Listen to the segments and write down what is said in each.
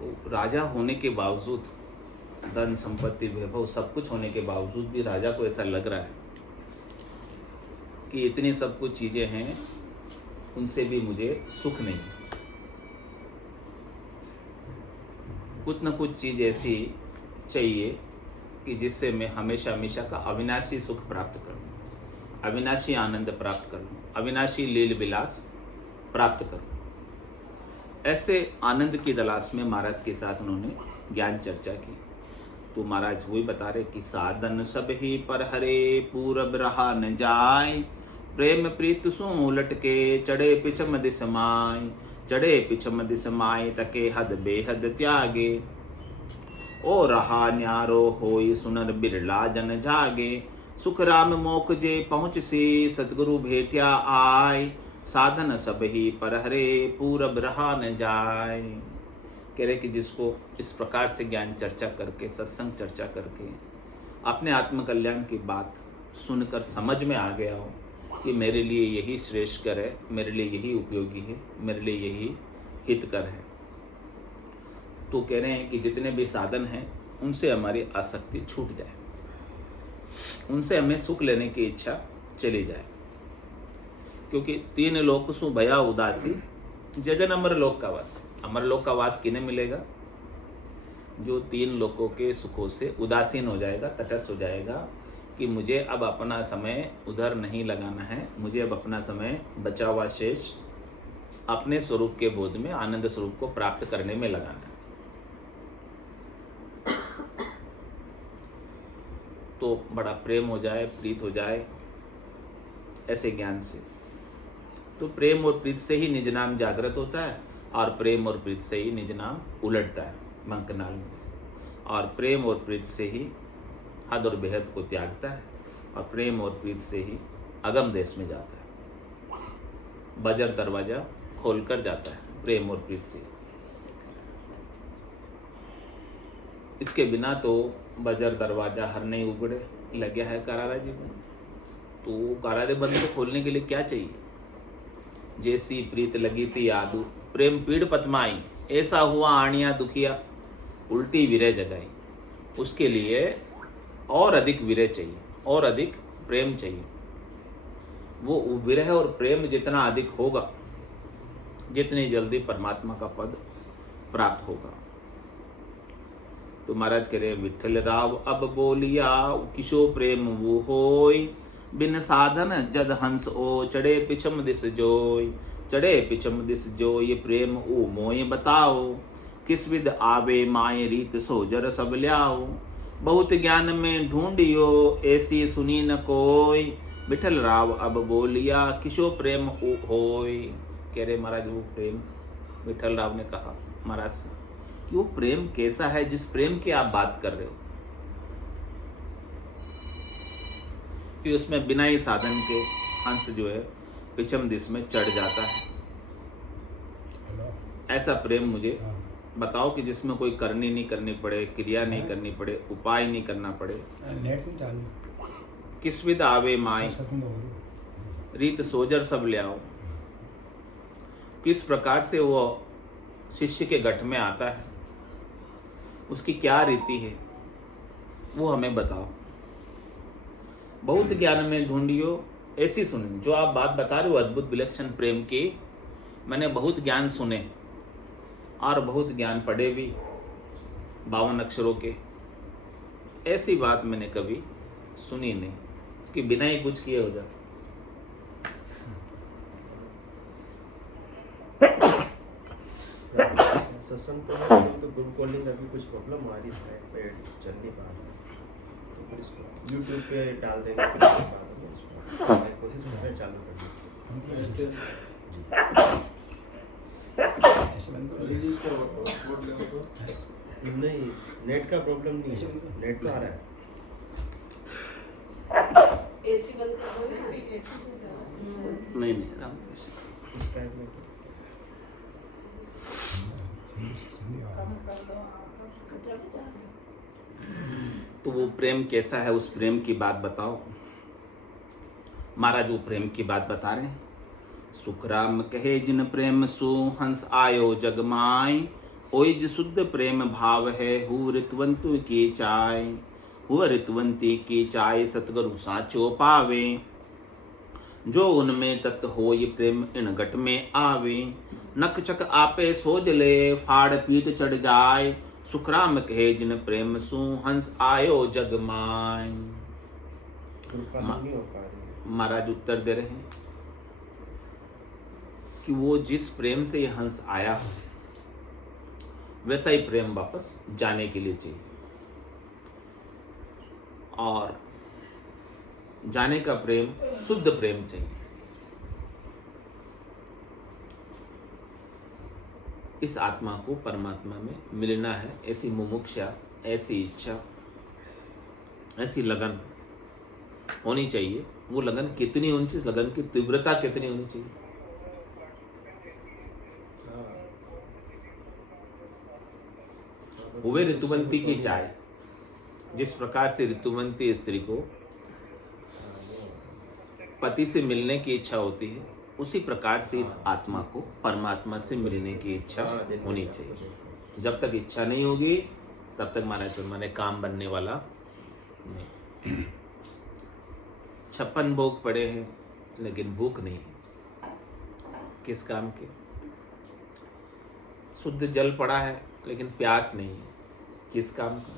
तो राजा होने के बावजूद, धन संपत्ति वैभव सब कुछ होने के बावजूद भी राजा को ऐसा लग रहा है कि इतनी सब कुछ चीज़ें हैं, उनसे भी मुझे सुख नहीं। कुछ न कुछ चीज़ ऐसी चाहिए कि जिससे मैं हमेशा हमेशा का अविनाशी सुख प्राप्त करूं, अविनाशी आनंद प्राप्त करूं, अविनाशी लील विलास प्राप्त करूं। ऐसे आनंद की तलाश में महाराज के साथ उन्होंने ज्ञान चर्चा की। तो महाराज वही बता रहे कि साधन सब ही पर हरे, पूरब रहा न जाय, प्रेम प्रीत सु उलट के चढ़े पिछम दिस माय, चढ़े पिछम दिस माय तके हद बेहद त्यागे, ओ रहा न्यारो होई सुनर बिरला जन जागे, सुख राम मोख जे पहुँच सी सतगुरु भेट्या आय, साधन सब ही पर हरे, पूरब रहा न जाय। कह रहे कि जिसको इस प्रकार से ज्ञान चर्चा करके, सत्संग चर्चा करके अपने आत्मकल्याण की बात सुनकर समझ में आ गया हो कि मेरे लिए यही श्रेष्ठकर है, मेरे लिए यही उपयोगी है, मेरे लिए यही हितकर है, तो कह रहे हैं कि जितने भी साधन हैं उनसे हमारी आसक्ति छूट जाए, उनसे हमें सुख लेने की इच्छा चली जाए। क्योंकि तीन लोक सु भया उदासी, जजन अमर लोक का वास। अमर लोक का वास किन्हें मिलेगा? जो तीन लोकों के सुखों से उदासीन हो जाएगा, तटस्थ हो जाएगा कि मुझे अब अपना समय उधर नहीं लगाना है, मुझे अब अपना समय बचा हुआ शेष अपने स्वरूप के बोध में, आनंद स्वरूप को प्राप्त करने में लगाना है। तो बड़ा प्रेम हो जाए, प्रीत हो जाए ऐसे ज्ञान से। तो प्रेम और प्रीत से ही निज नाम जागृत होता है, और प्रेम और प्रीत से ही निज नाम उलटता है मंकनाल में, और प्रेम और प्रीत से ही हद और बेहद को त्यागता है, और प्रेम और प्रीत से ही अगम देश में जाता है, बजर दरवाजा खोलकर जाता है प्रेम और प्रीत से। इसके बिना तो बजर दरवाजा हर नहीं उगड़े, लगे है करारा जी बंद। तो करारे बंद को खोलने के लिए क्या चाहिए? जैसी प्रीत लगी थी यादू, प्रेम पीड़ पतमाई, ऐसा हुआ आनिया दुखिया, उल्टी विरह जगाई। उसके लिए और अधिक विरह चाहिए, और अधिक प्रेम चाहिए। वो विरह और प्रेम जितना अधिक होगा, जितनी जल्दी परमात्मा का पद प्राप्त होगा। तो महाराज कह रहे विठल राव अब बोलिया, किशो प्रेम वो होय, बिन साधन जद हंस ओ, चढ़े पिछम दिस जोय, चढ़े पिछम दिस जोय, ये प्रेम ओ मोय बताओ, किस विद आवे माय रीत सोजर सब ल्याओ, बहुत ज्ञान में ढूंढियो ऐसी सुनी न कोय, विठल राव अब बोलिया, किशो प्रेम ओ होय। कह रहे महाराज वो प्रेम, विठल राव ने कहा महाराज से कि वो प्रेम कैसा है जिस प्रेम की आप बात कर रहे हो, कि उसमें बिना ही साधन के हंस जो है पिछम दिश में चढ़ जाता है। ऐसा प्रेम मुझे बताओ कि जिसमें कोई करनी नहीं करनी पड़े, क्रिया नहीं करनी पड़े, उपाय नहीं करना पड़े। किस विद आवे माय रीत सोजर सब ले आओ, किस प्रकार से वो शिष्य के गठ में आता है, उसकी क्या रीति है, वो हमें बताओ। बहुत ज्ञान में ढूंढियो ऐसी सुनी, जो आप बात बता रहे हो अद्भुत विलक्षण प्रेम की, मैंने बहुत ज्ञान सुने और बहुत ज्ञान पढ़े भी 52 अक्षरों के, ऐसी बात मैंने कभी सुनी नहीं कि बिना ही कुछ किए हो जाए। सत्संग तो ग्रुप कॉलिंग का भी कुछ प्रॉब्लम आ रही है, पे चल नहीं पा रहा, तो फिर इसको यूट्यूब पे डाल देंगे, फिर कोशिश कर रहे हैं चालू करने की। नहीं, नेट का प्रॉब्लम नहीं है, नेट तो आ रहा है। एसी बंद कर दो ना, नहीं इस टाइप में तो वो प्रेम कैसा है, उस प्रेम की बात बताओ। महाराज वो प्रेम की बात बता रहे हैं। सुखराम कहे जिन प्रेम सु, हंस आयो जगमाय, ओज शुद्ध प्रेम भाव है, हु ऋतवंतु की चाय, हुआ ऋतवंती की चाय, सतगुरु साचो पावे। जो उनमें तत् होय प्रेम, इन घट में आवे। नक चक आपे सोज ले, फाड़ पीट चढ़ जाय, सुखराम कहे जिन प्रेम सु, हंस आयो जग माय। कृपा नहीं हो पा रही। महाराज उत्तर दे रहे हैं कि वो जिस प्रेम से ये हंस आया हो, वैसा ही प्रेम वापस जाने के लिए चाहिए। और जाने का प्रेम शुद्ध प्रेम चाहिए। इस आत्मा को परमात्मा में मिलना है, ऐसी मुमुक्षा, ऐसी इच्छा, ऐसी लगन होनी चाहिए। वो लगन कितनी होनी चाहिए, लगन की तीव्रता कितनी होनी चाहिए? हुए ऋतुवंती की चाय। जिस प्रकार से ऋतुवंती स्त्री को पति से मिलने की इच्छा होती है, उसी प्रकार से इस आत्मा को परमात्मा से मिलने की इच्छा होनी चाहिए। जब तक इच्छा नहीं होगी तब तक माने काम बनने वाला नहीं। 56 भोग पड़े हैं लेकिन भूख नहीं है, किस काम के? शुद्ध जल पड़ा है लेकिन प्यास नहीं है, किस काम का?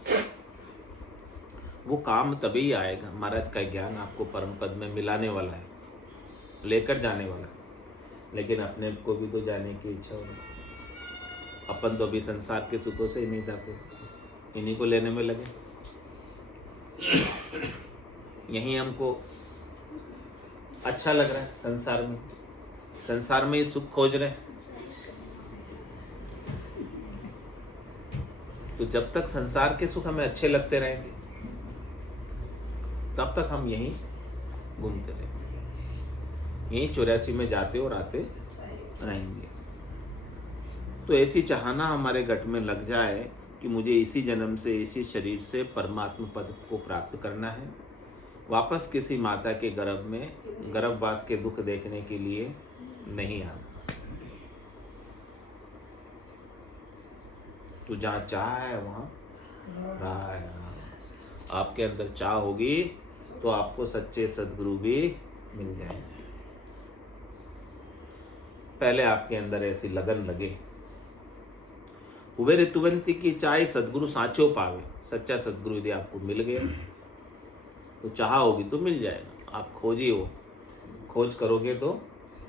वो काम तभी आएगा, महाराज का ज्ञान आपको परम पद में मिलाने वाला है, लेकर जाने वाला है, लेकिन अपने को भी तो जाने की इच्छा होनी चाहिए। अपन तो अभी संसार के सुखों से ही नहीं दापे, इन्हीं को लेने में लगे। यही हमको अच्छा लग रहा है, संसार में ही सुख खोज रहे हैं। तो जब तक संसार के सुख हमें अच्छे लगते रहेंगे तब तक हम यहीं घूमते रहेंगे, यहीं 84 में जाते और आते रहेंगे। तो ऐसी चाहना हमारे गट में लग जाए कि मुझे इसी जन्म से, इसी शरीर से परमात्मा पद को प्राप्त करना है, वापस किसी माता के गर्भ में गर्भवास के दुख देखने के लिए नहीं आना। तो जहाँ चाह है वहाँ रहा है। आपके अंदर चाह होगी तो आपको सच्चे सद्गुरु भी मिल जाएंगे। पहले आपके अंदर ऐसी लगन लगे। हुए ऋतुवंती की चाय, सद्गुरु साचो पावे। सच्चा सद्गुरु यदि आपको मिल गया तो चाह होगी तो मिल जाएगा। आप खोजिए, हो खोज करोगे तो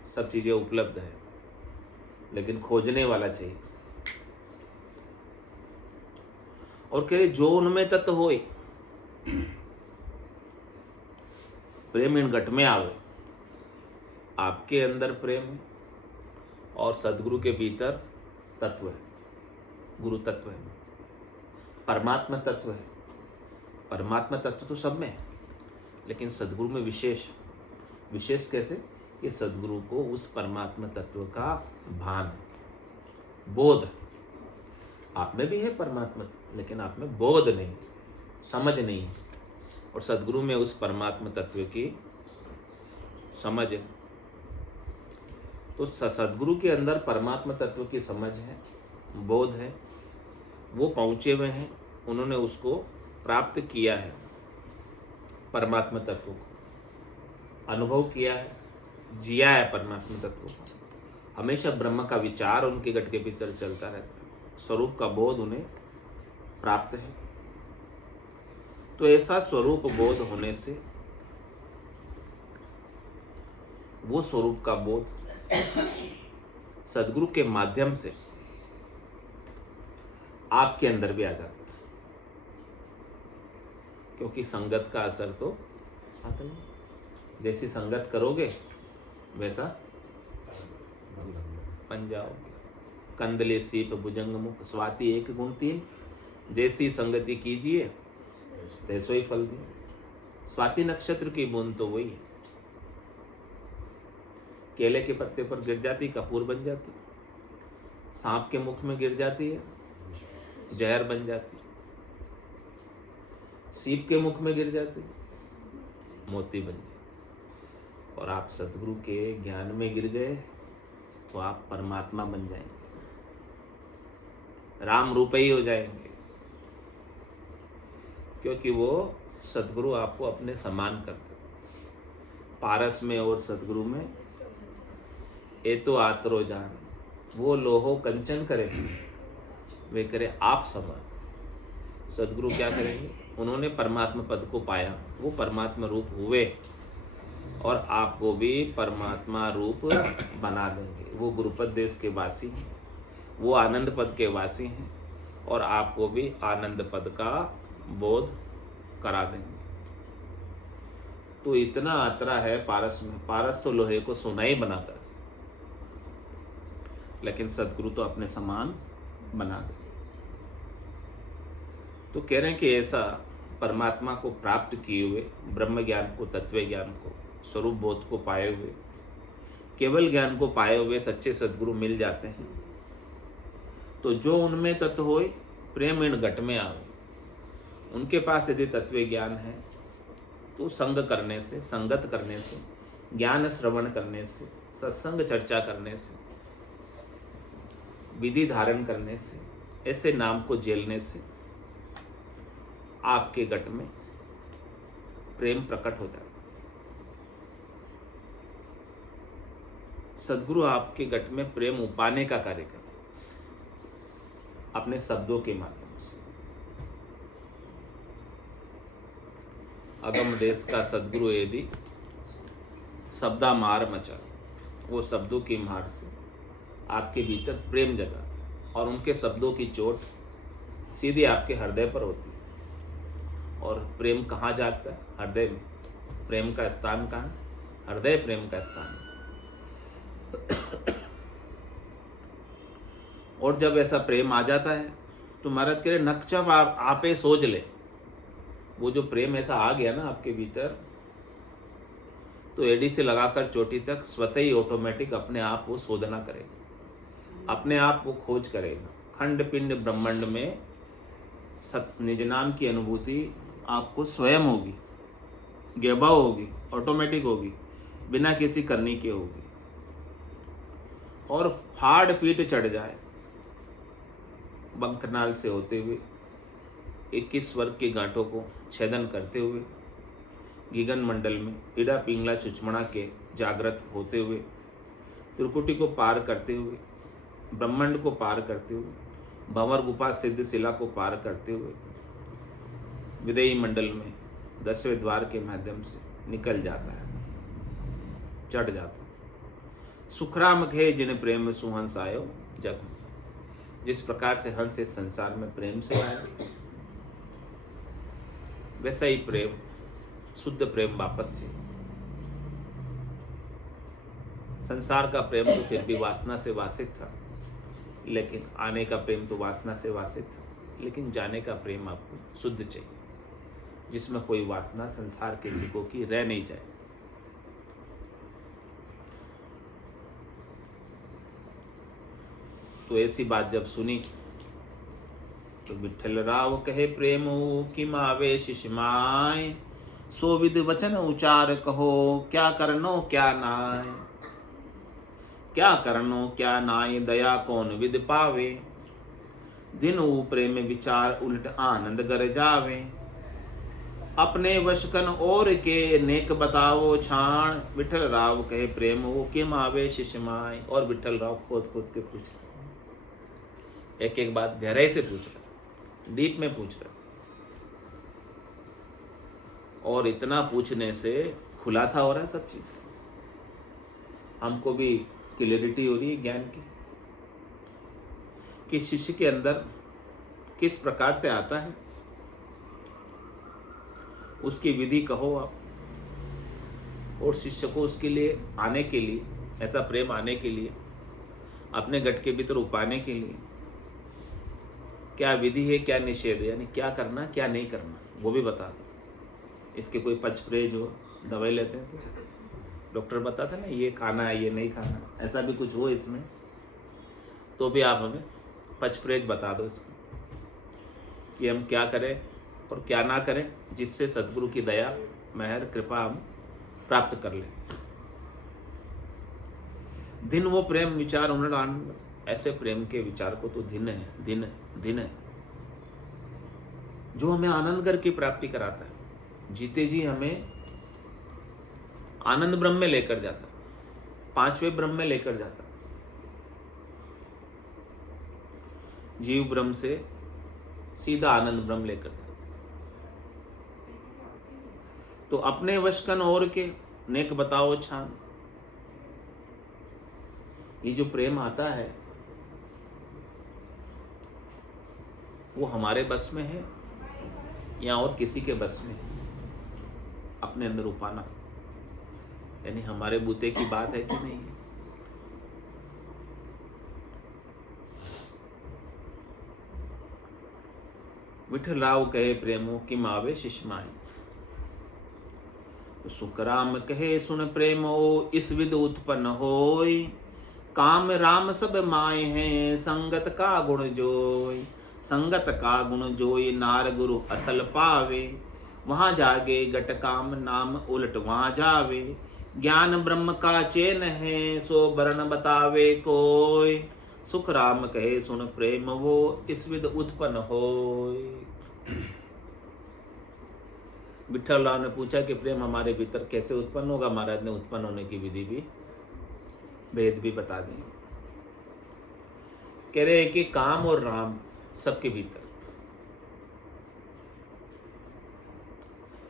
सब चीजें उपलब्ध है, लेकिन खोजने वाला चाहिए। और कहे जो उनमें तत्व होए, प्रेम इन घट में आवे। आपके अंदर प्रेम है और सदगुरु के भीतर तत्व है, गुरु तत्व है, परमात्मा तत्व है। परमात्मा तत्व तो सब में है, लेकिन सदगुरु में विशेष कैसे? कि सदगुरु को उस परमात्मा तत्व का भान, बोध। आप में भी है परमात्मा, लेकिन आप में बोध नहीं, समझ नहीं है। और सदगुरु में उस परमात्मा तत्व की समझ है। तो सदगुरु के अंदर परमात्मा तत्व की समझ है, बोध है, वो पहुंचे हुए हैं, उन्होंने उसको प्राप्त किया है, परमात्मा तत्व को अनुभव किया है, जिया है परमात्मा तत्व को। हमेशा ब्रह्म का विचार उनके गट के भीतर चलता रहता है, स्वरूप का बोध उन्हें प्राप्त है। तो ऐसा स्वरूप बोध होने से, वो स्वरूप का बोध सदगुरु के माध्यम से आपके अंदर भी आ जाता है, क्योंकि संगत का असर तो आता नहीं। जैसी संगत करोगे वैसा बन जाओगे। कंदले सीप भुजंग मुख, स्वाति एक गुण तीन, जैसी संगति कीजिए तैसो ही फल दिए। स्वाति नक्षत्र की बूंद तो वही है, केले के पत्ते पर गिर जाती कपूर बन जाती, सांप के मुख में गिर जाती है जहर बन जाती, सीप के मुख में गिर जाती मोती बन जाती। और आप सदगुरु के ज्ञान में गिर गए तो आप परमात्मा बन जाएंगे। राम रूप ही हो जाएंगे, क्योंकि वो सदगुरु आपको अपने समान करते। पारस में और सदगुरु में ए तो आतरो जान, वो लोहो कंचन करे, वे करे आप समान। सदगुरु क्या करेंगे, उन्होंने परमात्मा पद को पाया, वो परमात्मा रूप हुए और आपको भी परमात्मा रूप बना देंगे। वो गुरुपद देश के वासी हैं, वो आनंद पद के वासी हैं और आपको भी आनंद पद का बोध करा देंगे। तो इतना अतरा है पारस में। पारस तो लोहे को सोना ही बनाता है, लेकिन सदगुरु तो अपने समान बना दे। तो कह रहे हैं कि ऐसा परमात्मा को प्राप्त किए हुए, ब्रह्म ज्ञान को, तत्व ज्ञान को, स्वरूप बोध को पाए हुए, केवल ज्ञान को पाए हुए सच्चे सदगुरु मिल जाते हैं। तो जो उनमें तत्व होए प्रेम इन घट में आवे। उनके पास यदि तत्व ज्ञान है तो संग करने से, संगत करने से, ज्ञान श्रवण करने से, सत्संग चर्चा करने से, विधि धारण करने से, ऐसे नाम को झेलने से आपके घट में प्रेम प्रकट हो जाता है। सदगुरु आपके घट में प्रेम उपाने का कार्य करते हैं अपने शब्दों के माध्यम से। अगम देश का सदगुरु यदि शब्दा मार मचा, वो शब्दों की मार से आपके भीतर प्रेम जगाता है और उनके शब्दों की चोट सीधे आपके हृदय पर होती है। और प्रेम कहाँ जागता है? हृदय में। प्रेम का स्थान कहाँ? हृदय प्रेम का स्थान है। और जब ऐसा प्रेम आ जाता है तो महाराज कह रहे नक्चब आपे सोच ले। वो जो प्रेम ऐसा आ गया ना आपके भीतर, तो एडी से लगाकर चोटी तक स्वतः ही ऑटोमेटिक अपने आप वो शोधना करेगा, अपने आप वो खोज करेगा। खंड पिंड ब्रह्मांड में निज नाम की अनुभूति आपको स्वयं होगी, गेबा होगी, ऑटोमेटिक होगी, बिना किसी करने के होगी। और फाड़ पीट चढ़ जाए बंकनाल से होते हुए 21 वर्ग के गांठों को छेदन करते हुए गीगन मंडल में पीड़ा पिंगला चुचमड़ा के जागृत होते हुए त्रिकुटी को पार करते हुए ब्रह्मांड को पार करते हुए भंवर गुफा सिद्ध शिला को पार करते हुए विदेही मंडल में 10वें द्वार के माध्यम से निकल जाता है, चढ़ जाता है। सुखराम कहे जिन प्रेम सुहंस आयो जग। जिस प्रकार से हंस इस संसार में प्रेम से आया, वैसा ही प्रेम, शुद्ध प्रेम वापस चाहिए। संसार का प्रेम तो फिर भी वासना से वासित था, लेकिन आने का प्रेम तो वासना से वासित था, लेकिन जाने का प्रेम आपको शुद्ध चाहिए, जिसमें कोई वासना संसार के सुखों की रह नहीं जाए। तो ऐसी बात जब सुनी तो विठ्ठल राव कहे प्रेम कि मावे शिशमाय, सो विद वचन उचार कहो क्या करनो क्या नाय। क्या करनो क्या नाय दया कौन विद पावे, दिन प्रेम विचार उलट आनंद गर जावे। अपने वशकन और के नेक बताओ छाण, विठ्ठल राव कहे प्रेम किम आवे शिशमाय। और विठ्ठल राव खोद खोद के पूछ रहे, एक एक बात गहराई से पूछ रहे, डीप में पूछ रहे। और इतना पूछने से खुलासा हो रहा है सब चीज, हमको भी क्लियरिटी हो रही है ज्ञान की कि शिष्य के अंदर किस प्रकार से आता है, उसकी विधि कहो आप। और शिष्य को उसके लिए आने के लिए, ऐसा प्रेम आने के लिए, अपने गट के भीतर उपाने के लिए क्या विधि है, क्या निषेध है, यानी क्या करना क्या नहीं करना, वो भी बता दो। इसके कोई पचपरहेज हो, दवाई लेते हैं तो डॉक्टर बताता ना ये खाना है ये नहीं खाना, ऐसा भी कुछ हो इसमें, तो भी आप हमें पचपरहेज बता दो इसको कि हम क्या करें और क्या ना करें, जिससे सद्गुरु की दया मेहर कृपा हम प्राप्त कर लें। दिन वो प्रेम विचार उन्नत ऐसे प्रेम के विचार को तो दिन है, दिन दिन है, जो हमें आनंद घर की प्राप्ति कराता है, जीते जी हमें आनंद ब्रह्म में लेकर जाता है, पांचवें ब्रह्म में लेकर जाता है। जीव ब्रह्म से सीधा आनंद ब्रह्म लेकर जाता है। तो अपने वशकन और के नेक बताओ छान, ये जो प्रेम आता है वो हमारे बस में है या और किसी के बस में है? अपने अंदर उपाना, यानी हमारे बूते की बात है कि नहीं है? विठल राव कहे प्रेमो कि मावे शिष्माए, तो सुखराम कहे सुन प्रेम ओ इस विध उत्पन्न होय, काम राम सब माए हैं संगत का गुण जोय, संगत का गुण जोय नार गुरु असल पावे, वहां जागे गट काम नाम उलट वहां जावे, ज्ञान ब्रह्म का चैन है सो वर्ण बतावे कोय, सुख राम कहे सुन प्रेम वो इस विध उत्पन्न होय। विठल राव ने पूछा कि प्रेम हमारे भीतर कैसे उत्पन्न होगा? महाराज ने उत्पन्न होने की विधि भी, भेद भी बता दी। कह रहे हैं कि काम और राम सबके भीतर,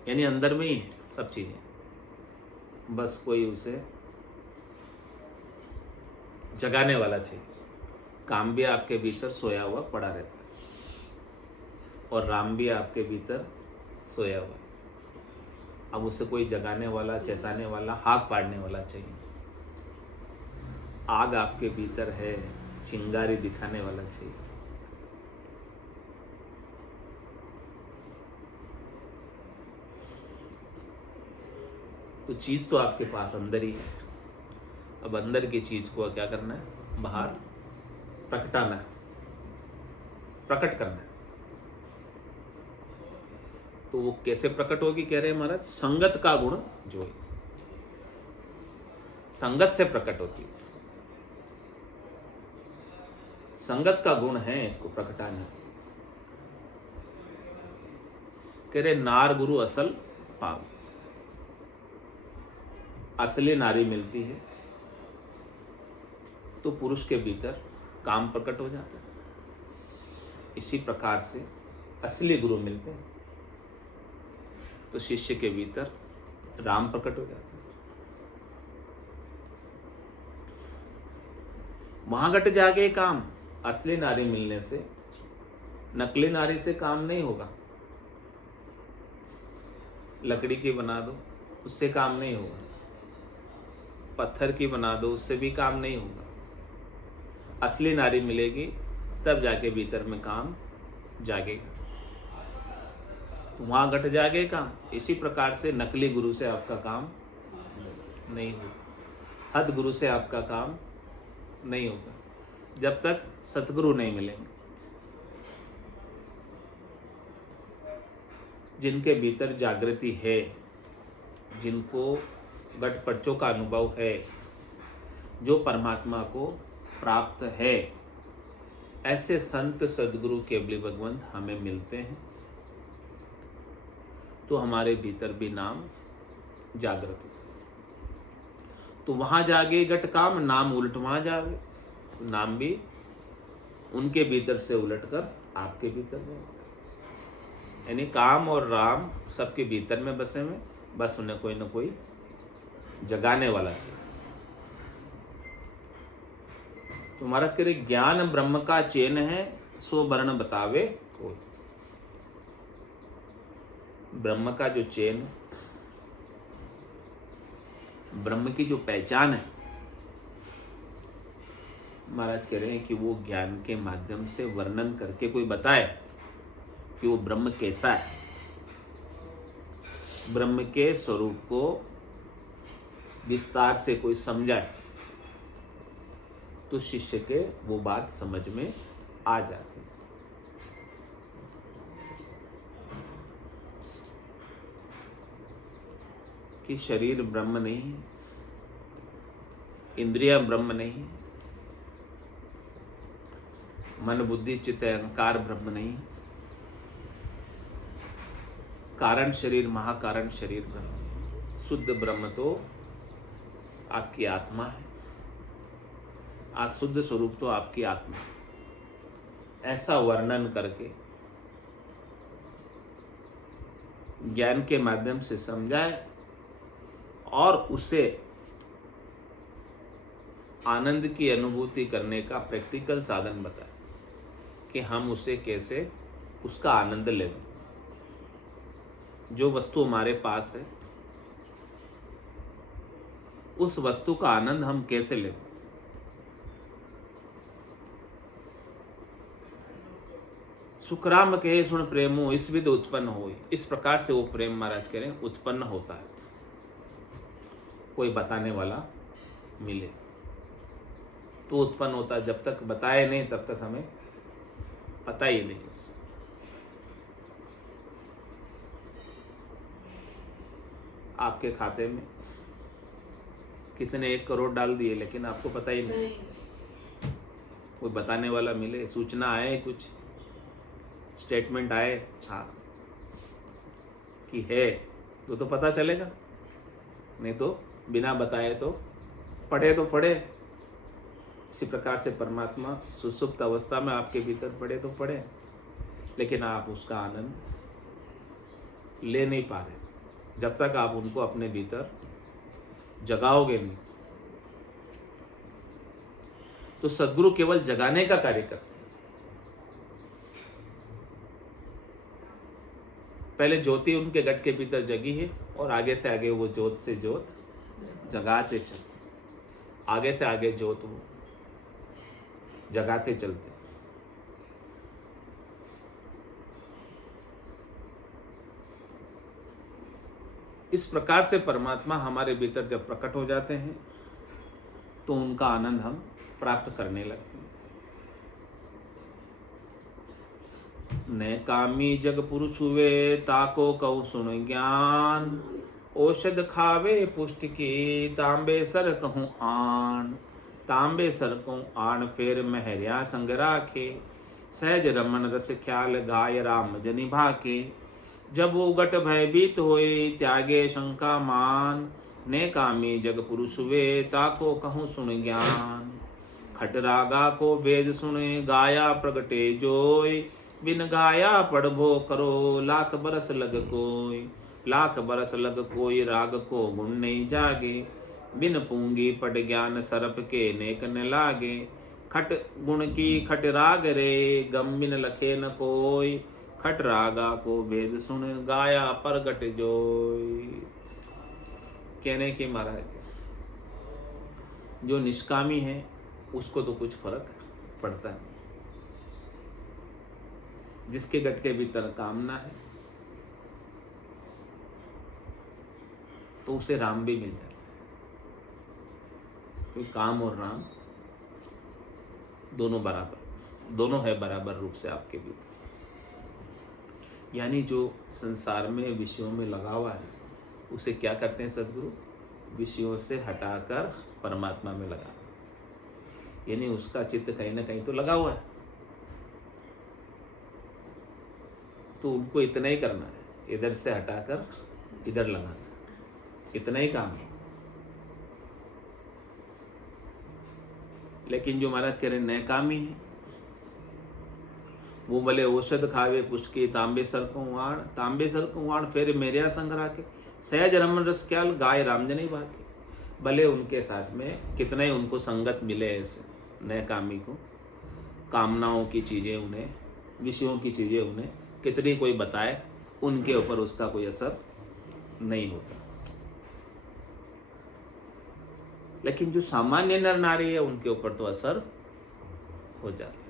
यानी अंदर में ही है सब चीजें, बस कोई उसे जगाने वाला चाहिए। काम भी आपके भीतर सोया हुआ पड़ा रहता है और राम भी आपके भीतर सोया हुआ है। अब उसे कोई जगाने वाला, चेताने वाला, हाक पाड़ने वाला चाहिए। आग आपके भीतर है, चिंगारी दिखाने वाला चाहिए। तो चीज तो आपके पास अंदर ही है। अब अंदर की चीज को क्या करना है? बाहर प्रकटाना है, प्रकट करना है। तो वो कैसे प्रकट होगी? कह रहे हैं महाराज, संगत का गुण जो है, संगत से प्रकट होती है। संगत का गुण है इसको प्रकटाना। कह रहे नार गुरु असल पाव, असली नारी मिलती है तो पुरुष के भीतर काम प्रकट हो जाता है। इसी प्रकार से असली गुरु मिलते हैं तो शिष्य के भीतर राम प्रकट हो जाता है। वहां घट जागे काम, असली नारी मिलने से, नकली नारी से काम नहीं होगा। लकड़ी की बना दो उससे काम नहीं होगा, पत्थर की बना दो उससे भी काम नहीं होगा। असली नारी मिलेगी तब जाके भीतर में काम जागेगा, वहां घट जागे काम। इसी प्रकार से नकली गुरु से आपका काम नहीं होगा, हद गुरु से आपका काम नहीं होगा, जब तक सतगुरु नहीं मिलेंगे, जिनके भीतर जागृति है, जिनको घट पर्चों का अनुभव है, जो परमात्मा को प्राप्त है, ऐसे संत सदगुरु केवली भगवंत हमें मिलते हैं तो हमारे भीतर भी नाम जागृत होता है। तो वहां जागे घट काम नाम उलट वहां जावे, तो नाम भी उनके भीतर से उलट कर आपके भीतर में होता है। यानी काम और राम सबके भीतर में बसे हुए, बस उन्हें कोई ना कोई जगाने वाला चाहिए। तो महाराज कह रहे ज्ञान ब्रह्म का चैन है सो वर्ण बतावे कोई। ब्रह्म का जो चैन, ब्रह्म की जो पहचान है, महाराज कह रहे हैं कि वो ज्ञान के माध्यम से वर्णन करके कोई बताए कि वो ब्रह्म कैसा है। ब्रह्म के स्वरूप को विस्तार से कोई समझाए तो शिष्य के वो बात समझ में आ जाती है। कि शरीर ब्रह्म नहीं, इंद्रियां ब्रह्म नहीं, मन बुद्धि चित्त अहंकार ब्रह्म नहीं है। कारण शरीर महाकारण शरीर ब्रह्म, शुद्ध ब्रह्म तो आपकी आत्मा है, आज शुद्ध स्वरूप तो आपकी आत्मा है। ऐसा वर्णन करके ज्ञान के माध्यम से समझाए और उसे आनंद की अनुभूति करने का प्रैक्टिकल साधन बताए कि हम उसे कैसे उसका आनंद लें। जो वस्तु हमारे पास है उस वस्तु का आनंद हम कैसे लें। सुखराम कहे सुन प्रेमो इस विध उत्पन्न हो, इस प्रकार से वो प्रेम महाराज कह रहे हैं उत्पन्न होता है। कोई बताने वाला मिले तो उत्पन्न होता है, जब तक बताए नहीं तब तक हमें पता ही नहीं। आपके खाते में किसी ने 1 करोड़ डाल दिए लेकिन आपको पता ही नहीं। कोई बताने वाला मिले, सूचना आए, कुछ स्टेटमेंट आए हाँ कि है तो पता चलेगा, नहीं तो बिना बताए तो पढ़े तो पढ़े। इसी प्रकार से परमात्मा सुसुप्त अवस्था में आपके भीतर पड़े तो पड़े, लेकिन आप उसका आनंद ले नहीं पा रहे जब तक आप उनको अपने भीतर जगाओगे नहीं। तो सद्गुरु केवल जगाने का कार्य करते हैं। पहले ज्योति उनके घट के भीतर जगी है और आगे से आगे वो ज्योत से ज्योत जगाते चलते, आगे से आगे ज्योत वो जगाते चलते। इस प्रकार से परमात्मा हमारे भीतर जब प्रकट हो जाते हैं तो उनका आनंद हम प्राप्त करने लगते हैं। न कामी जग पुरुष हुए ताको कहूँ सुन ज्ञान, औषध खावे पुष्ट की तांबे सर कहूँ आन। तांबे सर कहूँ आन फेर महरिया संग राखे, सहज रमन रस ख्याल गाय राम जनि भाके। जब वो गट भयभीत होए त्यागे शंका मान, ने कामी जग पुरुष वे ताको कहूँ सुन ज्ञान। खट रागा को वेद सुने गाया प्रगटे जोय, बिन गाया पढ़बो करो लाख बरस लग कोई। लाख बरस लग कोई राग को गुण नहीं जागे, बिन पूंगी पट ज्ञान सरप के नेक न लागे। खट गुण की खट राग रे गम बिन लखे न कोई, खट रागा को वेद सुन गाया प्रगट जोय। कहने की महाराज जो निष्कामी है उसको तो कुछ फर्क पड़ता नहीं, जिसके गट के भीतर कामना है तो उसे राम भी मिल जाता है। क्योंकि काम और राम दोनों बराबर, दोनों है बराबर रूप से आपके भीतर। यानी जो संसार में विषयों में लगा हुआ है उसे क्या करते हैं सद्गुरु, विषयों से हटाकर परमात्मा में लगा, यानी उसका चित्त कहीं ना कहीं तो लगा हुआ है। तो उनको इतना ही करना है, इधर से हटाकर इधर लगाना, इतना ही काम है। लेकिन जो महाराज कह रहे नए कामी है वो भले औषध खावे पुष्ट की तांबे सर को वाण। तांबे सर को वाण फिर मेरिया संग राखे, सहज रमन रस ख्याल गाय रामजनी भाके। भले उनके साथ में कितना ही उनको संगत मिले, ऐसे नए कामी को कामनाओं की चीज़ें उन्हें, विषयों की चीज़ें उन्हें कितनी कोई बताए, उनके ऊपर उसका कोई असर नहीं होता। लेकिन जो सामान्य नर नारी है उनके ऊपर तो असर हो जाता है।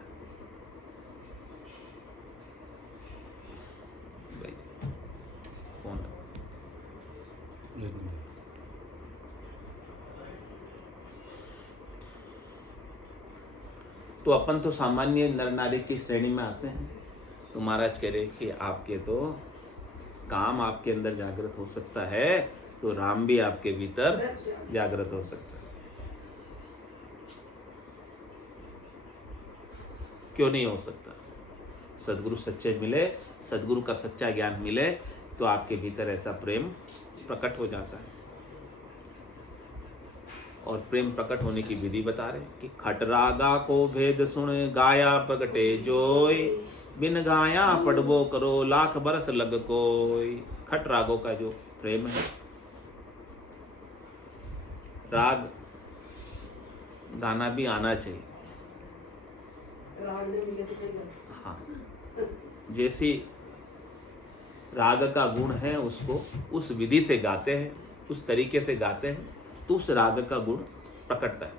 तो अपन तो सामान्य नर नारी की श्रेणी में आते हैं। तो महाराज कह रहे कि आपके तो काम आपके अंदर जागृत हो सकता है तो राम भी आपके भीतर जागृत हो सकता है। क्यों नहीं हो सकता? सद्गुरु सच्चे मिले, सद्गुरु का सच्चा ज्ञान मिले तो आपके भीतर ऐसा प्रेम प्रकट हो जाता है। और प्रेम प्रकट होने की विधि बता रहे हैं कि खटरागा को भेद सुन गाया प्रगटे जोय, बिन गाया पढ़बो करो लाख बरस लग कोई। खट रागों का जो प्रेम है, राग गाना भी आना चाहिए। राग नहीं मिले तो कहीं हाँ, जैसी राग का गुण है उसको उस विधि से गाते हैं, उस तरीके से गाते हैं तो उस राग का गुण प्रकटता है।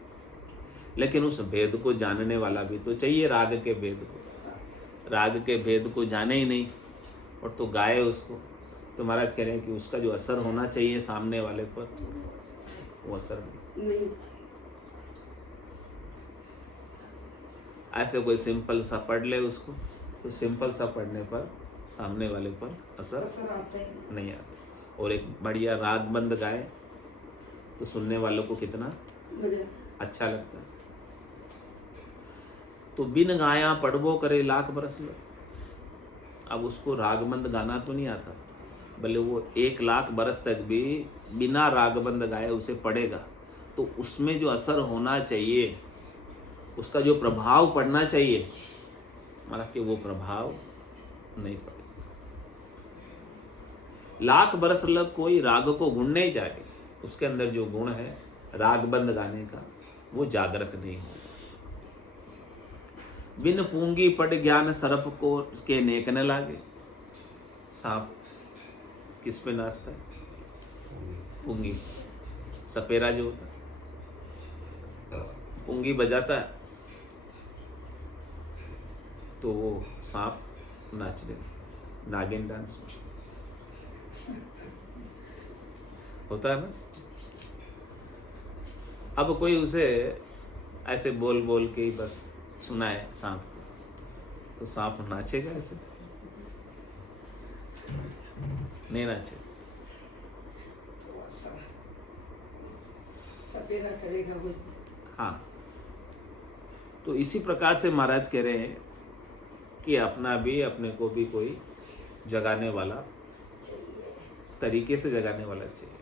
लेकिन उस भेद को जानने वाला भी तो चाहिए, राग के भेद को। राग के भेद को जाने ही नहीं और तो गाए उसको, तो महाराज कह रहे हैं कि उसका जो असर होना चाहिए सामने वाले पर, वो असर नहीं। ऐसे कोई सिंपल सा पढ़ ले उसको, तो सिंपल सा पढ़ने पर सामने वाले पर असर आता है नहीं आता। और एक बढ़िया रागबंद गाए तो सुनने वालों को कितना मजा। अच्छा लगता है। तो बिन गाया पढ़बो करे लाख बरस लग। अब उसको रागबंद गाना तो नहीं आता, भले वो 1 लाख बरस तक भी बिना रागबंद गाए उसे पढ़ेगा तो उसमें जो असर होना चाहिए, उसका जो प्रभाव पड़ना चाहिए, मतलब कि वो प्रभाव नहीं पड़े। लाख बरस लग कोई राग को गुण नहीं जाए, उसके अंदर जो गुण है रागबंद गाने का वो जागृत नहीं होगा। बिन पूंगी पट ज्ञान सरप को के नेक न लागे। सांप किस पे नाचता है? पूंगी, सपेरा जो होता है पूंगी बजाता है तो वो सांप नाचने, नागिन डांस होता है ना। अब कोई उसे ऐसे बोल बोल के ही बस सुनाए सांप को, तो सांप नाचेगा ऐसे? नहीं नाचे। सपेरा करेगा वो। हाँ, तो इसी प्रकार से महाराज कह रहे हैं कि अपना भी, अपने को भी कोई जगाने वाला, तरीके से जगाने वाला चाहिए।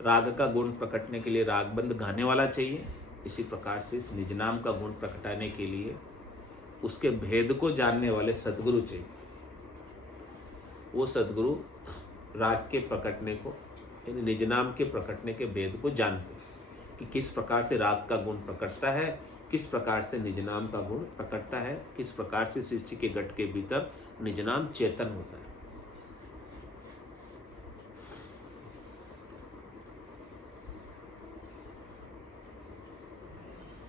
राग का गुण प्रकटने के लिए रागबंद गाने वाला चाहिए। इसी प्रकार से इस निज नाम का गुण प्रकटाने के लिए उसके भेद को जानने वाले सद्गुरु चाहिए। वो सद्गुरु राग के प्रकटने को, यानी निज नाम के प्रकटने के भेद को जानते हैं कि किस प्रकार से राग का गुण प्रकटता है, किस प्रकार से निज नाम का गुण प्रकटता है, किस प्रकार से सृष्टि के घट के भीतर निज नाम चेतन होता है।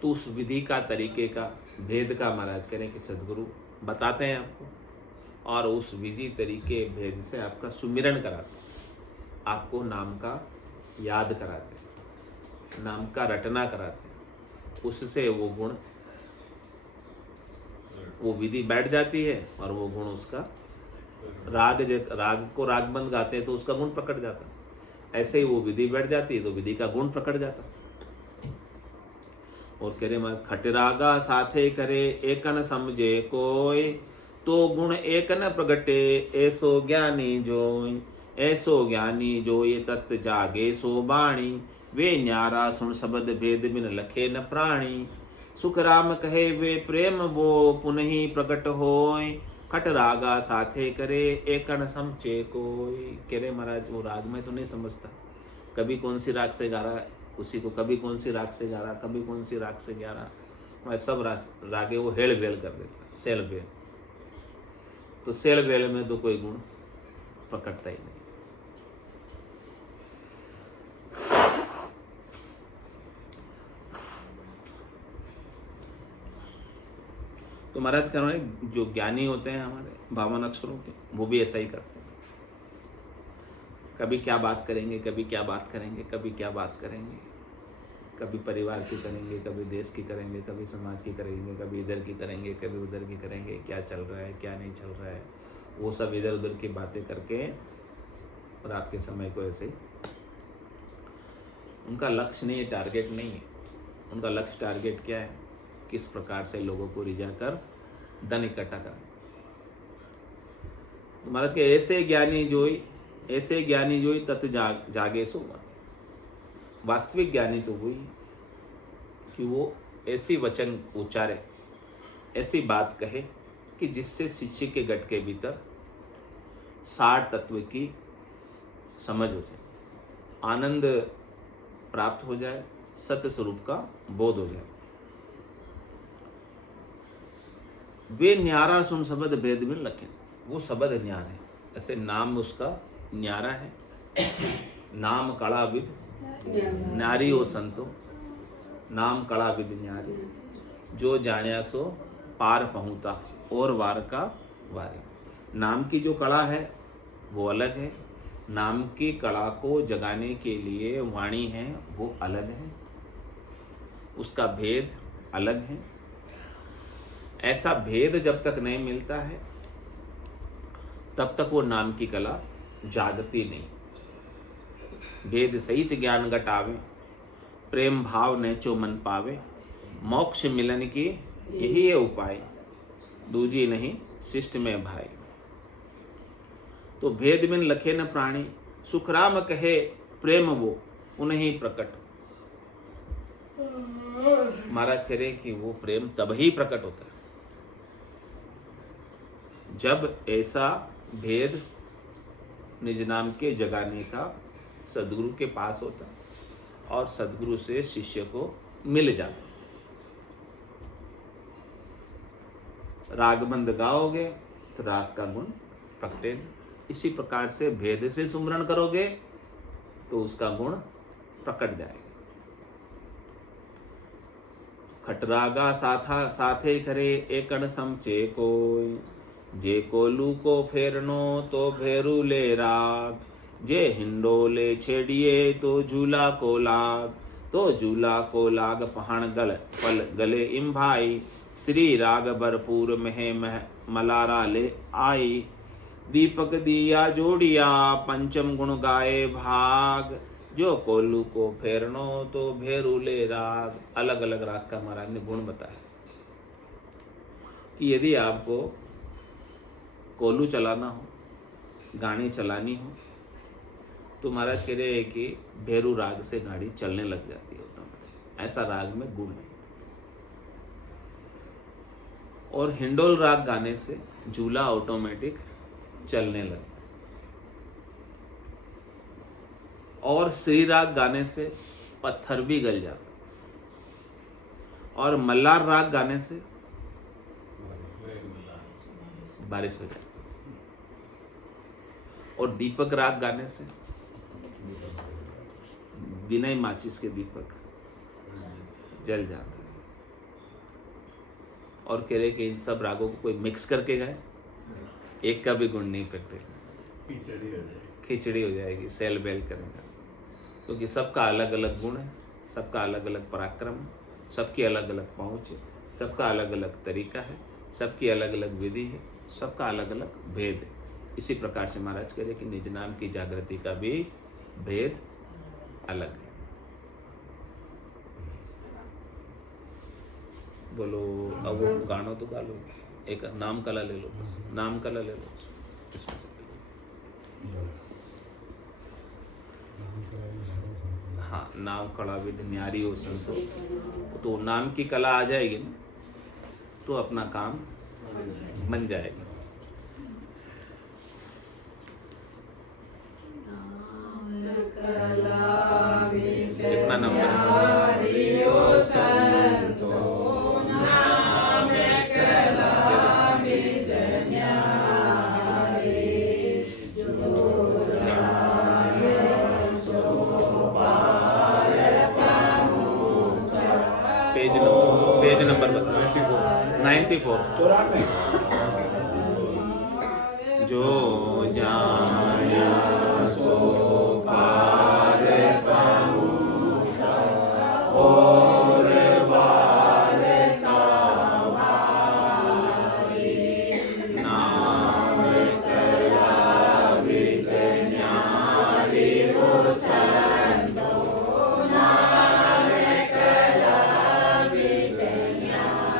तो उस विधि का, तरीके का, भेद का महाराज करें कि सद्गुरु बताते हैं आपको, और उस विधि, तरीके, भेद से आपका सुमिरन कराते हैं, आपको नाम का याद कराते हैं, नाम का रटना कराते हैं। उससे वो गुण, वो विधि बैठ जाती है और वो गुण उसका राग को रागबंद गाते हैं तो उसका गुण प्रकट जाता है। ऐसे ही वो विधि बैठ जाती है तो विधि का गुण प्रकट जाता है। और कह रहे मत खटरागा साथे करे एकन समझे कोय, तो गुण एकन प्रगटे ऐसो ज्ञानी जोय। ऐसो ज्ञानी जो ये तत्व जागे सो बाणी, वे न्यारा सुन शब्द भेद बिन लखे न प्राणी। सुख राम कहे वे प्रेम वो पुनहि प्रकट होय, खटरागा साथे करे एकन समझे कोय। कह रहे महाराज वो राग में तो नहीं समझता, कभी कौन सी राग से गा रहा है उसी को, कभी कौन सी राग से गा रहा, कभी कौन सी राग से गा रहा, सब रागे वो हेल बेल कर देता, सेल बेल। तो सेल बेल में तो कोई गुण पकड़ता ही नहीं। तो महाराज कह रहे हैं जो ज्ञानी होते हैं हमारे 52 अक्षरों के, वो भी ऐसा ही करते हैं। कभी क्या बात करेंगे, कभी क्या बात करेंगे, कभी क्या बात करेंगे, कभी परिवार की करेंगे, कभी देश की करेंगे, कभी समाज की करेंगे, कभी इधर की करेंगे, कभी उधर की करेंगे, क्या चल रहा है क्या नहीं चल रहा है, वो सब इधर उधर की बातें करके और आपके समय को ऐसे ही, उनका लक्ष्य नहीं है, टारगेट नहीं है। उनका लक्ष्य टारगेट क्या है किस प्रकार से लोगों को रिझा कर धन इकट्ठा कर। महाराज के ऐसे ज्ञानी जोई तत् जागे सो। वास्तविक ज्ञानी तो वही कि वो ऐसी वचन उच्चारे, ऐसी बात कहे कि जिससे शिष्य के गट के भीतर सार तत्व की समझ हो जाए, आनंद प्राप्त हो जाए, सत्य स्वरूप का बोध हो जाए। वे न्यारा सुन शब्द भेद में लखे, वो शब्द न्यार है। ऐसे नाम उसका न्यारा है। नाम कड़ा विद नारी हो संतो, नाम कड़ा विद न्यारी, जो जान्या सो पार पहुँचा और वार का वारी। नाम की जो कड़ा है वो अलग है, नाम की कड़ा को जगाने के लिए वाणी है वो अलग है, उसका भेद अलग है। ऐसा भेद जब तक नहीं मिलता है तब तक वो नाम की कला जागती नहीं। भेद सहित ज्ञान घटावे, प्रेम भाव ने चो मन पावे, मोक्ष मिलन की यही है उपाय, दूजी नहीं शिष्ट में भाई। तो भेद बिन लखे न प्राणी, सुख राम कहे प्रेम वो उन्हीं प्रकट। महाराज कह रहे कि वो प्रेम तब ही प्रकट होता है जब ऐसा भेद निज नाम के जगाने का सदगुरु के पास होता और सदगुरु से शिष्य को मिल जाता। रागबंद गाओगे तो राग का गुण प्रकटे। इसी प्रकार से भेद से सुमरण करोगे तो उसका गुण प्रकट जाएगा। खटरागा साथे करे एकण समचे कोई, जे कोलू को फेरनो तो भेरू ले राग, जे हिंडोले छेड़िए तो झूला को लाग, तो झूला को लाग पहाड़ पल गले इम भाई, श्री राग भरपूर मह मलारा ले आई, दीपक दिया जोड़िया पंचम गुण गाए भाग, जो कोल्लू को फेरनो तो भेरू ले राग। अलग अलग राग का महाराज ने गुण बताया कि यदि आपको कोल्लू चलाना हो, गाड़ी चलानी हो, तो महाराज कह रहे हैं कि भेरू राग से गाड़ी चलने लग जाती है। ऐसा राग में गुण है। और हिंडोल राग गाने से झूला ऑटोमेटिक चलने लगता है। और श्री राग गाने से पत्थर भी गल जाता है। और मल्लार राग गाने से बारिश हो जाती है। और दीपक राग गाने से बिना ही माचिस के दीपक जल जाता है। और कह रहे कि इन सब रागों को कोई मिक्स करके गाए, एक का भी गुण नहीं कटेगा, खिचड़ी हो जाएगी, सेल बेल करेगा। क्योंकि सबका अलग अलग गुण है, सबका अलग अलग पराक्रम है, सबकी अलग अलग पहुँच है, सबका अलग अलग तरीका है, सबकी अलग अलग विधि है, सबका अलग अलग भेद है। इसी प्रकार से महाराज कह रहे कि निज नाम की जागृति का भी भेद अलग है। बोलो अब वो गाना तो गा लो, एक नाम कला ले लो, बस नाम कला ले लो, इसमें से हाँ, नाम कला विद न्यारी हो संतो, तो नाम की कला आ जाएगी ना तो अपना काम बन जाएगा। कितना नंबर? पेज नंबर बता। 94। जो जाया सो पार पहुँचा और वार का भाई, नाम कला विद न्यारी वो संतो, नाम कला विद न्यारी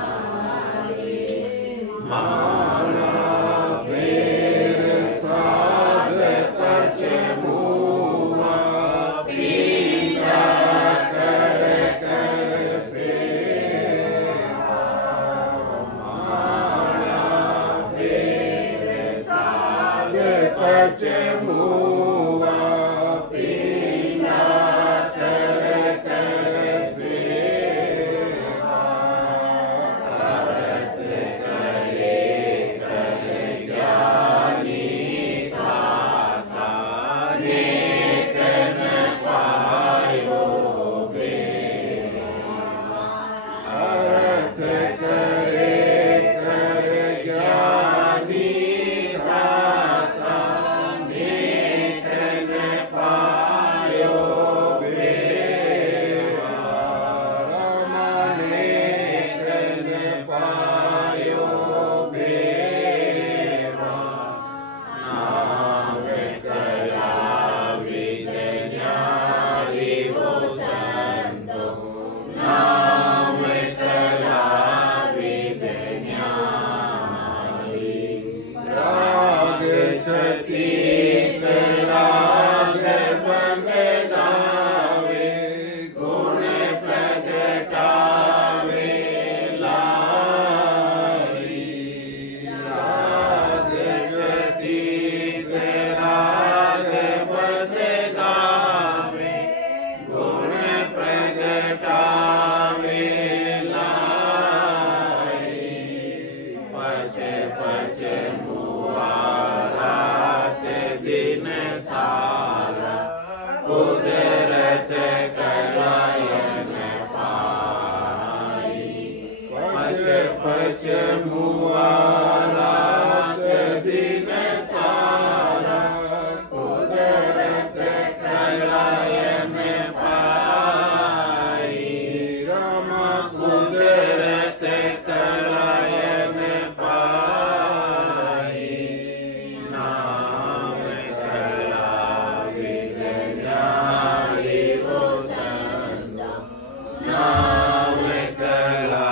मुआ पीला कर कर सेवा अर्थ करे कर ज्ञानी दाता नेक न पायो अर्थ करे कर ज्ञानी दाता नेक न पायो बेवा नेक न पायो बेवा नाम कला विद न्यारी वो संतो नाम कला विद न्यारी राग छतीस राग बंद गावे गुण प्रगटावे लाई राग छतीस राग बंद गावे गुण प्रगटावे लाई पच पच मुआ रात दिन सारा कुदरत कलायन पाई पच पच मुआ रात दिन सारा कुदरत कलायन पाई रमा कुदरत कलायन पाई नाम कला विद न्यारी वो संतो नाम कला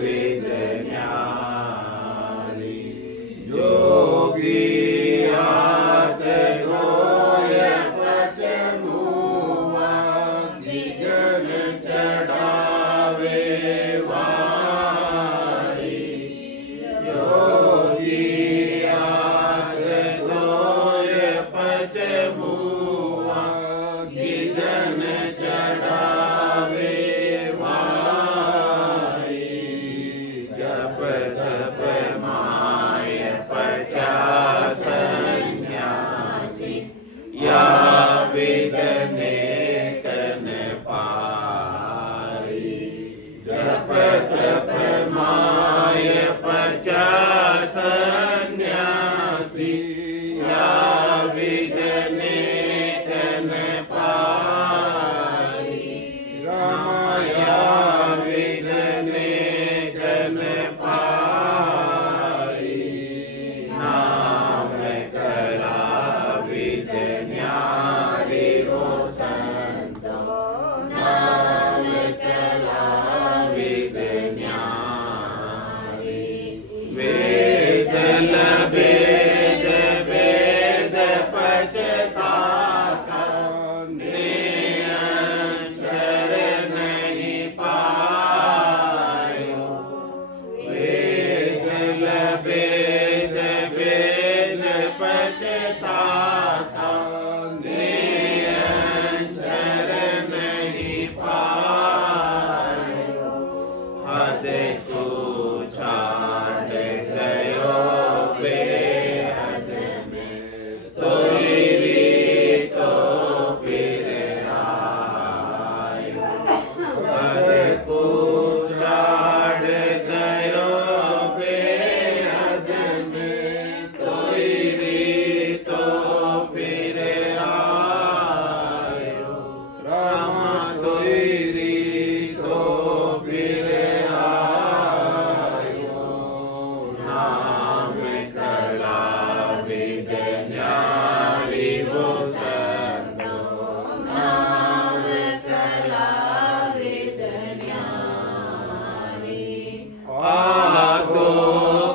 विद न्यारी जोगी आत गोय पच मुआ दिगन चढ़ावे वाई योगी आत गोय पच मुआ दिगन चढ़ावे वाई जप तप माय पचास सन्यासी या विद नेक न पाई जप तप माय पचास सन्यासी या विद नेक न पाई रामाया विद नेक न पाई नाम कला विद न्यारी वो संतो नाम कला विद न्यारी वेद लभेद वेद पचताका निरंतर नहीं पायो वेद लभेद वेद पचताका निरंतर नहीं पायो हद को छाड़ गयो बेहद में तोरी तो फिर आयो हद को छाड़ गयो बेहद में तोरी तो फिर आयो रामा तोरी तो फिर आयो नाम कला विद न्यारी वो संतो नाम कला विद न्यारी आगो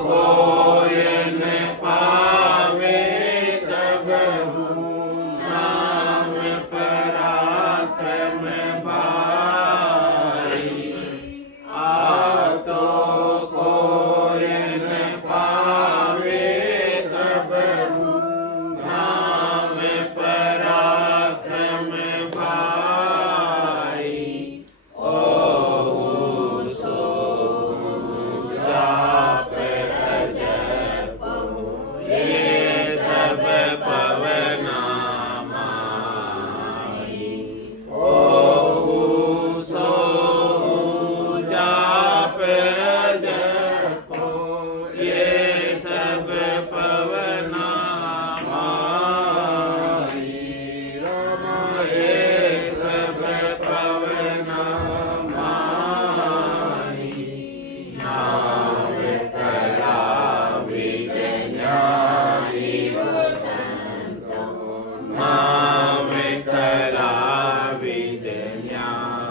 कोयन पावे कबहू नाम पराक्रम भाई आतो कोयन पावे कबहू नाम जप जपो ये सब पवना माही रमा ये सब पवना माही नाम कला विज्ञानी नाम कला विज्ञानी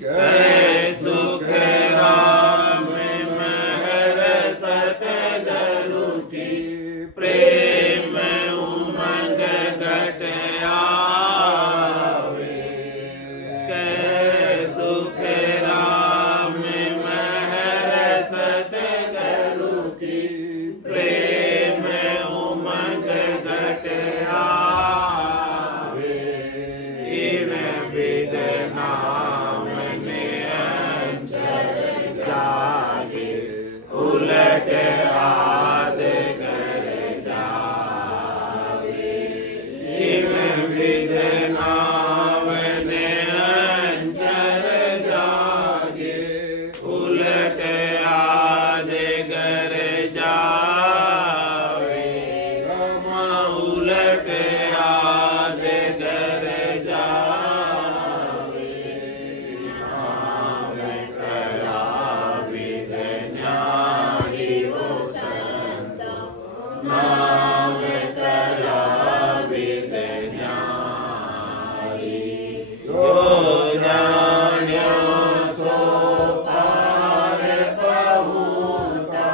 कै सुख राम महर सतगुरु की प्रेम उमंग घट आवे कै सुख राम महर सतगुरु की प्रेम उमंग घट आवे इन विद नाम ने अंचल जागे उलट आद कर जावे इन विद नाम ने अंचल जागे उलट आद कर जावे रमा उलट आद कर जावे नाम कला विज्ञानी वो संत नाम कला विज्ञानी यो जान्यो सो पार पहुँचा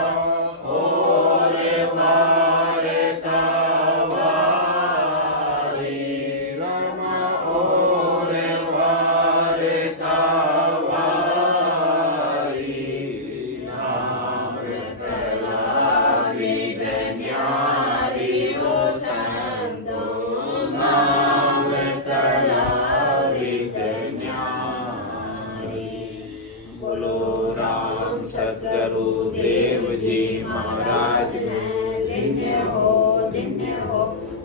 और वार का वारी रमा और वार का वारी नाम कला विज्ञानी वो संतो नाम कला विज्ञानी बोलो राम सतगुरु देव जी महाराज ने धन्य हो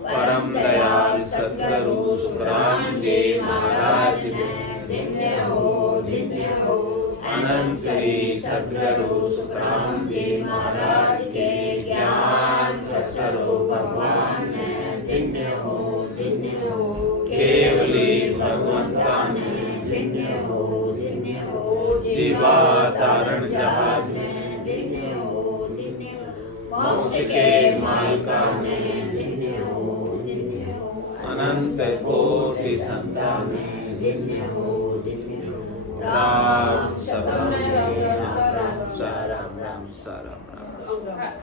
परम दयाल सतगुरु सुखराम जी महाराज ने धन्य हो अनंत श्री सतगुरु सुखराम जी महाराज के ज्ञान स्वरूप भगवान ने धन्य हो केवली भगवंता ने धन्य हो जीवा तारण जहाज ने धन्य हो मोक्ष के मालिका ने धन्य हो अनंत कोटि संतान ने धन्य हो राम सबा राम राम राम राम राम